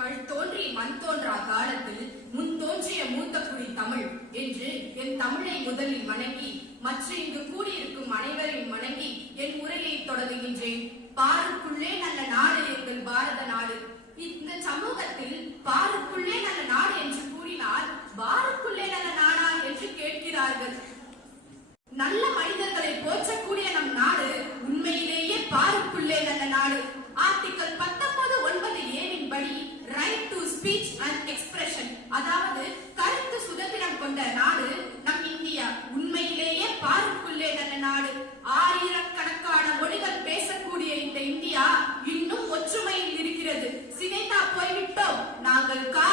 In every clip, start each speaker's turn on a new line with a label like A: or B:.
A: கல் தோன்றி மண் தோன்றா காலத்தில் முன் தோன்றிய மூத்த குடி தமிழ் என்று என் தமிழை முதலில் வணங்கி மற்ற இங்கு கூடியிருக்கும் அனைவரையும் வணங்கி என் உரையை தொடங்குகின்றேன். பாருக்குள்ளே நல்ல நாடு எங்கள் பாரத நாடு. இந்த சமூகத்தில் பார் КВК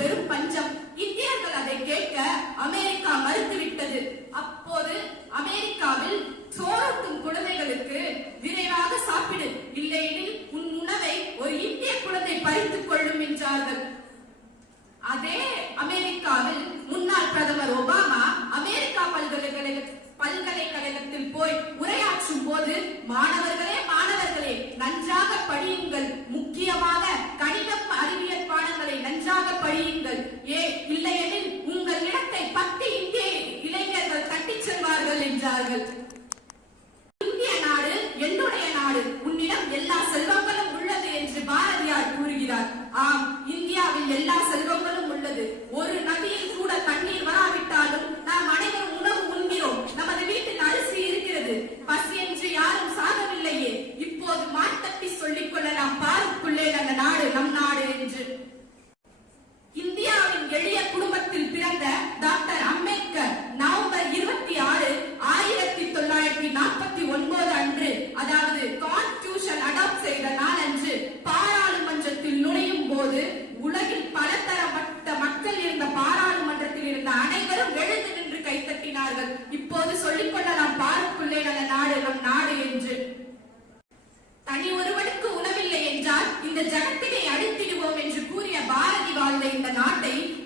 A: பெரும் பஞ்சம். இந்தியர்கள் அதை கேட்க அமெரிக்கா மறுத்துவிட்டது. அப்போது அமெரிக்காவில் சோரத்தும் குழந்தைகளுக்கு விரைவாக சாப்பிடு. இல்லையெனில் உன் உணவை ஒரு இந்திய குழந்தை பறித்துக் கொள்ளும் என்றார்கள். அதே அமெரிக்காவில் முன்னாள் பிரதமர் ஒபாமா அமெரிக்கா பல்கலைக்கழக பல்கலைக்கழகத்தில் போய் உரையாற்றும் போது மாணவர்களே மாணவர்களே நன்றாக படியுங்கள். முக்கியமான வருகிறார்கள்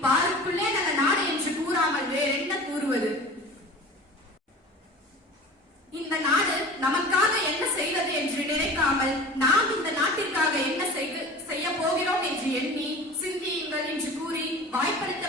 A: பாருக்குள்ளே நல்ல நாடு என்று கூறாமல் வேறென்ன கூறுவது? இந்த நாடு நமக்காக என்ன செய்வது என்று நினைக்காமல் நாம் இந்த நாட்டிற்காக என்ன செய்ய போகிறோம் என்று எண்ணி சிந்தியுங்கள் என்று கூறி வாய்ப்படுத்த